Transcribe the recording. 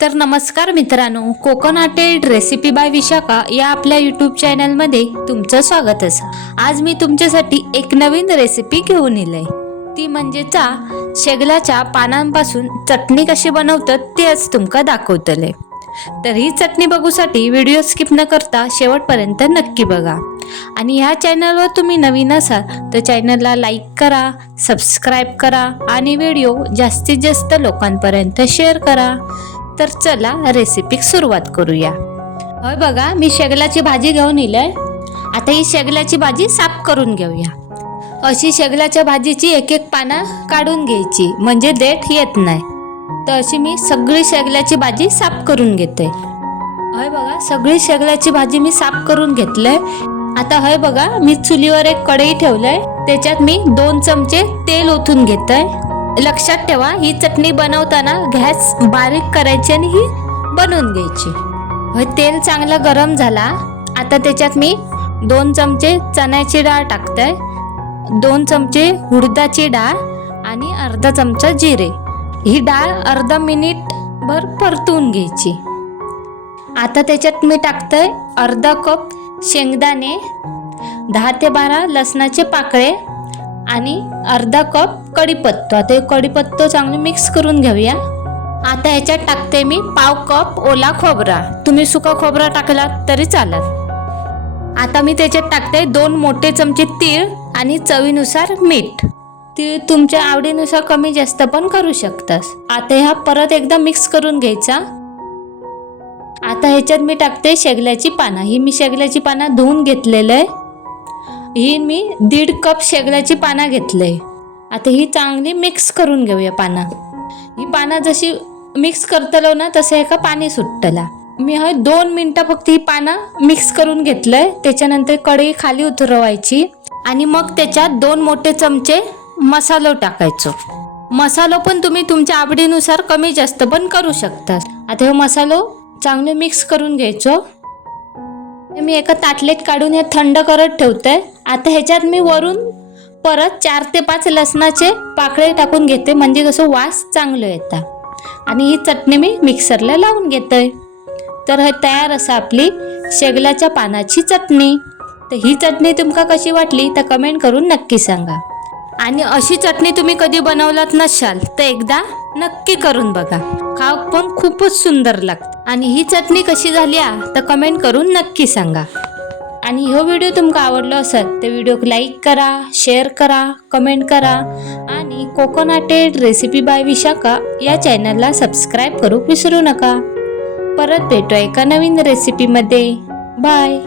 तर नमस्कार मित्रांनो, कोकोनटेड रेसिपी बाय विशाखा या आपल्या यूट्यूब चॅनलमध्ये तुमचं स्वागत आहे। आज मी तुमच्यासाठी एक नवीन रेसिपी घेऊन आले, ती म्हणजे शेगलाच्या पानांपासून चटणी कशी बनवतात ते आज तुमका दाखवतले। तर ही चटणी बघूसाठी व्हिडिओ स्किप न करता शेवटपर्यंत नक्की बघा। आणि ह्या चॅनलवर तुम्ही नवीन असाल तर चॅनलला लाईक करा, सबस्क्राईब करा आणि व्हिडिओ जास्तीत जास्त लोकांपर्यंत शेअर करा। तर चला रेसिपी सुरुवात करूया। होय बघा, मी शेगलाची भाजी घेऊन इलय। आता ही शेगलाची भाजी साफ करून घेऊया। अशी शेगलाच्या भाजीची एक एक पानं काढून घ्यायची, म्हणजे देठ येत नाही। तर अशी मी सगळी शेगलाची भाजी साफ करून घेते। होय बघा, सगळी शेगलाची भाजी मी साफ करून घेतलंय। आता होय बघा, मी चुलीवर एक कढई ठेवलंय, त्याच्यात मी 2 चमचे तेल ओतून घेतोय। लक्षात ठेवा, ही चटणी बनवताना गॅस बारीक करायची आणि ही बनवून घ्यायची। होय, तेल चांगला गरम झाला। आता त्याच्यात मी 2 चमचे चण्याची डाळ टाकते, 2 चमचे उडदाची डाळ आणि अर्धा चमचा जिरे। ही डाळ अर्धा मिनिट भर परतून घ्यायची। आता त्याच्यात मी टाकते अर्धा कप शेंगदाणे, 10 ते 12 लसणाचे पाकळे आणि अर्धा कप कढीपत्ता। ते कढीपत्ता चांगले मिक्स करून घेऊया। आता ह्याच्यात टाकते मी पाव कप ओला खोबरा, तुम्ही सुका खोबरा टाकला तरी चालेल। आता मी त्याच्यात टाकते 2 मोठे चमचे तीळ आणि चवीनुसार मीठ। तीळ तुमच्या आवडीनुसार कमी जास्त पण करू शकतास। आता ह्या परत एकदा मिक्स करून घ्यायचा। आता ह्याच्यात मी टाकते शेगलाची पानं। ही मी शेगलाची पानं धुवून घेतलेलं आहे। ही मी 1.5 कप शेगलाची पानं घेतले। आता ही चांगली मिक्स करून घेऊया पानं। ही पानं जशी मिक्स करतलो ना तसे एका पाणी सुटतला। मी 2 मिनिटं फक्त ही पानं मिक्स करून घेतलंय। त्याच्यानंतर कढई खाली उतरवायची आणि मग त्याच्यात 2 मोठे चमचे मसालो टाकायचो। मसालो पण तुम्ही तुमच्या आवडीनुसार कमी जास्त पण करू शकता। आता हे मसालो चांगले मिक्स करून घ्यायचो। मी एका ताटलीत काढून हे थंड करत ठेवते। आता ह्याच्यात मी वरून परत 4 ते 5 लसणाचे पाकळे टाकून घेते, म्हणजे कसं वास चांगलं येतात। आणि ही चटणी मी मिक्सरला लावून घेते। तर हे तयार असं आपली शेगलाच्या पानाची चटणी। तर ही चटणी तुमका कशी वाटली तर कमेंट करून नक्की सांगा। आणि अशी चटणी तुम्ही कधी बनवलात नसाल तर एकदा नक्की करून बघा, खाऊ पण खूपच सुंदर लागते। आणि ही चटणी कशी झाली तर कमेंट करून नक्की सांगा। आणि हा व्हिडिओ तुमका आवडला असेल तर व्हिडिओक लाईक करा, शेअर करा, कमेंट करा आणि कोकोनटेड रेसिपी बाय विशाखा या चॅनलला सबस्क्राईब करू विसरू नका। परत भेटूया एका नवीन रेसिपीमध्ये। बाय।